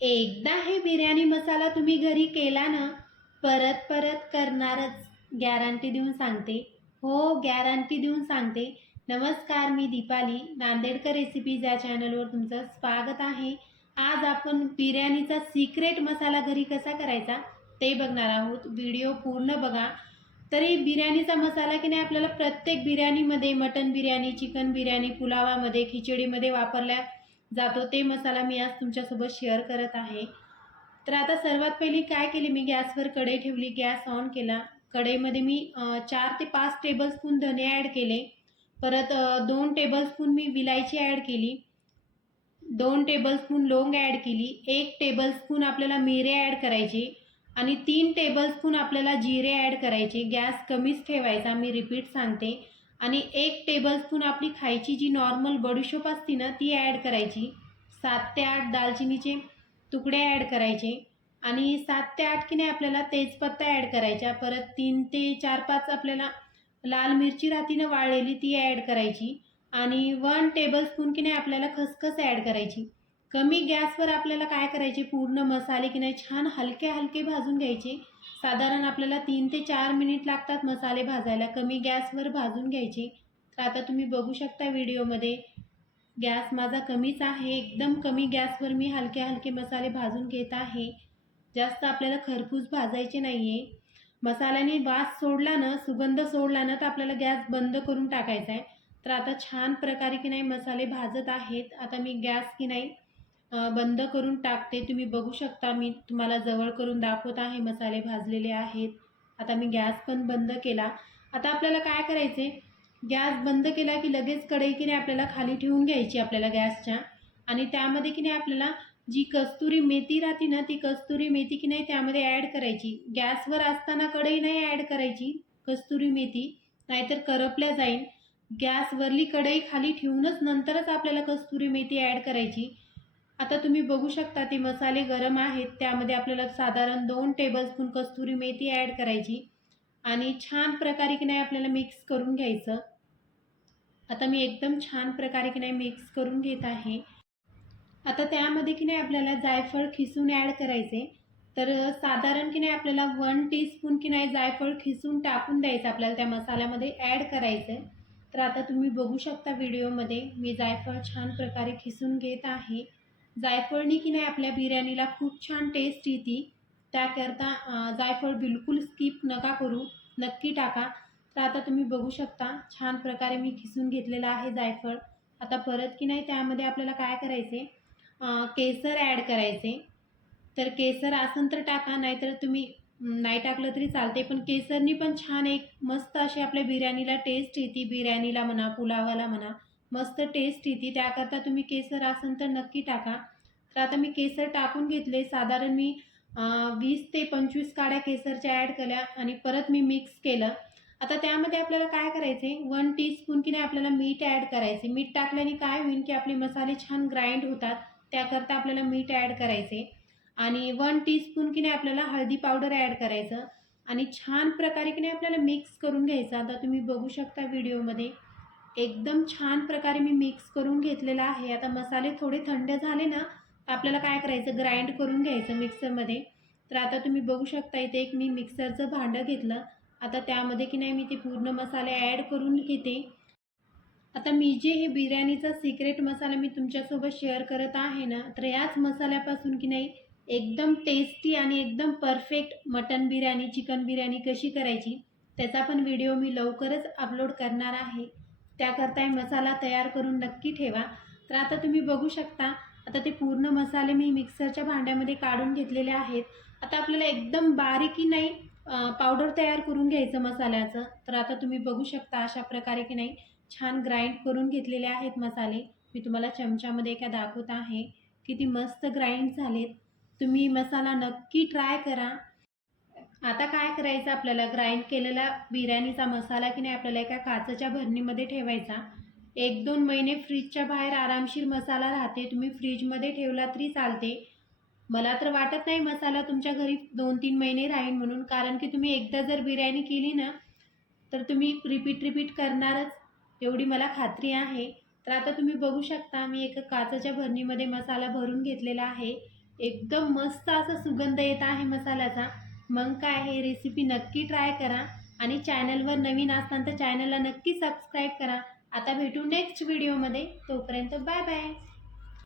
एकदा हे बिर्याणी मसाला तुम्ही घरी केला ना, परत परत करणारच. गॅरंटी देऊन सांगते. हो, गॅरंटी देऊन सांगते. नमस्कार, मी दीपाली नांदेडकर रेसिपीज या चॅनलवर तुमचं स्वागत आहे. आज आपण बिर्याणीचा सिक्रेट मसाला घरी कसा करायचा ते बघणार आहोत. व्हिडिओ पूर्ण बघा. तरी बिर्याणीचा मसाला की नाही आपल्याला प्रत्येक बिर्याणीमध्ये, मटन बिर्याणी, चिकन बिर्याणी, पुलावामध्ये, खिचडीमध्ये वापरल्या जातो. ते मसाला मी आज तुमच्यासोबत शेअर करत आहे. तर आता सर्वात पहिली काय केली, मी गॅसवर कढई ठेवली, गॅस ऑन केला. कढईमध्ये मी 4 ते 5 टेबलस्पून धने ॲड केले. परत 2 टेबलस्पून मी विलायची ॲड केली. 2 टेबलस्पून लवंग ॲड केली. 1 टेबलस्पून आपल्याला मिरे ॲड करायचे आणि 3 टेबलस्पून आपल्याला जिरे ॲड करायचे. गॅस कमीच ठेवायचा, मी रिपीट सांगते. आणि 1 टेबलस्पून आपली खायची जी नॉर्मल बडीशोप असते ना, ती ॲड करायची. 7 ते 8 दालचिनीचे तुकडे ॲड करायचे आणि 7 ते 8 की नाही आपल्याला तेजपत्ता ॲड करायच्या. परत 3 ते 4-5 आपल्याला लाल मिरची राहते ना वाळलेली, ती ॲड करायची. आणि 1 टेबलस्पून की नाही आपल्याला खसखस ॲड करायची. कमी गॅसवर आपल्याला काय करायचे, पूर्ण मसाले की नाही छान हलके हलके भाजून घ्यायचे. साधारण आपल्याला 3 ते 4 मिनिट लागतात मसाले भाजायला. कमी गॅसवर भाजून घ्यायचे. तर आता तुम्ही बघू शकता व्हिडिओमध्ये गॅस माझा कमीच आहे. एकदम कमी गॅसवर मी हलके हलके मसाले भाजून घेत आहे. जास्त आपल्याला खरपूस भाजायचे नाही आहे. मसाल्याने वास सोडला ना, सुगंध सोडला ना, तर आपल्याला गॅस बंद करून टाकायचा आहे. तर आता छान प्रकारे की नाही मसाले भाजत आहेत. आता मी गॅस की नाही बंद करून टाकते. तुम्ही बघू शकता, मी तुम्हाला जवळ करून दाखवत आहे. मसाले भाजलेले आहेत. आता मी गॅस पण बंद केला. आता आपल्याला काय करायचे, गॅस बंद केला की लगेच कढई की नाही आपल्याला खाली ठेवून घ्यायची आपल्याला गॅसच्या. आणि त्यामध्ये की नाही आपल्याला जी कस्तुरी मेथी राहते ना, ती कस्तुरी मेथी की नाही त्यामध्ये ॲड करायची. गॅसवर असताना कढई नाही ॲड करायची कस्तुरी मेथी, नाहीतर करपल्या जाईल. गॅसवरली कढई खाली ठेवूनच नंतरच आपल्याला कस्तुरी मेथी ॲड करायची. आता तुम्ही बघू शकता ते मसाले गरम आहेत. त्यामध्ये आपल्याला साधारण 2 टेबलस्पून कस्तुरी मेथी ॲड करायची आणि छान प्रकारे की नाही आपल्याला मिक्स करून घ्यायचं. आता मी एकदम छान प्रकारे की नाही मिक्स करून घेत आहे. आता त्यामध्ये की नाही आपल्याला जायफळ खिसून ॲड करायचे. तर साधारण की नाही आपल्याला 1 टीस्पून की नाही जायफळ खिसून टाकून द्यायचं, आपल्याला त्या मसाल्यामध्ये ॲड करायचं. तर आता तुम्ही बघू शकता व्हिडिओमध्ये मी जायफळ छान प्रकारे खिसून घेत आहे. जायफळनी की नाही आपल्या बिर्याणीला खूप छान टेस्ट येते. त्याकरता जायफळ बिलकुल स्किप नका करू, नक्की टाका. तर आता तुम्ही बघू शकता छान प्रकारे मी खिसून घेतलेलं आहे जायफळ. आता परत की नाही त्यामध्ये आपल्याला काय करायचे, केसर ॲड करायचे. तर केसर असेल तर टाका, नाहीतर तुम्ही नाही टाकलं तरी चालते. पण केसरनी पण छान एक मस्त अशी आपल्या बिर्याणीला टेस्ट येते. बिर्याणीला म्हणा, पुलावाला म्हणा, मस्त टेस्ट येते. त्याकरता तुम्ही केसर असेल तर नक्की टाका. तर आता मी केसर टाकून घेतले. साधारण मी 20 ते 25 काड्या केसरच्या ॲड केल्या आणि परत मी मिक्स केलं. आता त्यामध्ये आपल्याला काय करायचे, 1 टीस्पून की नाही आपल्याला मीठ ॲड करायचे. मीठ टाकल्याने काय होईल की आपले मसाले छान ग्राइंड होतात. त्याकरता आपल्याला मीठ ॲड करायचे. आणि 1 टीस्पून की नाही आपल्याला हळदी पावडर ॲड करायचं आणि छान प्रकारे की नाही आपल्याला मिक्स करून घ्यायचं. आता तुम्ही बघू शकता व्हिडिओमध्ये एकदम छान प्रकारे मी मिक्स करून घेतलेलं आहे. आता मसाले थोडे थंड झाले ना, तर आपल्याला काय करायचं, ग्राइंड करून घ्यायचं मिक्सरमध्ये. तर आता तुम्ही बघू शकता इथे एक मी मिक्सरचं भांडं घेतलं. आता त्यामध्ये की नाही मी ते पूर्ण मसाले ॲड करून घेते. आता मी जे हे बिर्याणीचा सिक्रेट मसाला मी तुमच्यासोबत शेअर करत आहे ना, तर याच मसाल्यापासून की नाही एकदम टेस्टी आणि एकदम perfect mutton biryani, chicken biryani कशी करायची त्याचा पण व्हिडिओ मी लवकरच अपलोड करणार आहे. त्याकरता हे मसाला तयार करून नक्की ठेवा. तर आता तुम्ही बघू शकता, आता ते पूर्ण मसाले मी मिक्सरच्या भांड्यामध्ये काढून घेतलेले आहेत. आता आपल्याला एकदम बारीकी नाही पावडर तयार करून घ्यायचं मसाल्याचं. तर आता तुम्ही बघू शकता अशा प्रकारे की नाही छान ग्राइंड करून घेतलेले आहेत मसाले. मी तुम्हाला चमच्यामध्ये एका दाखवत आहे. किती मस्त ग्राइंड झालेत. तुम्ही मसाला नक्की ट्राय करा. आता काय करायचं, आपल्याला ग्राइंड केलेला बिर्याणीचा मसाला की नाही आपल्याला एका काचेच्या भरणीमध्ये ठेवायचा. 1-2 महिने फ्रीजच्या बाहेर आरामशीर मसाला राहते. तुम्ही फ्रीजमध्ये ठेवला तरी चालते. मला तर वाटत नाही मसाला तुमच्या घरी 2-3 महिने राहील म्हणून, कारण की तुम्ही एकदा जर बिर्याणी केली ना, तर तुम्ही रिपीट करणारच, एवढी मला खात्री आहे. तर आता तुम्ही बघू शकता मी एका काचेच्या भरणीमध्ये मसाला भरून घेतलेला आहे. एकदम मस्त असा सुगंध येत आहे मसाल्याचा. मग काय, हे रेसिपी नक्की ट्राय करा आणि चॅनलवर नवीन असताना तर चॅनलला नक्की सबस्क्राईब करा. आता भेटू नेक्स्ट व्हिडिओमध्ये. तोपर्यंत बाय बाय.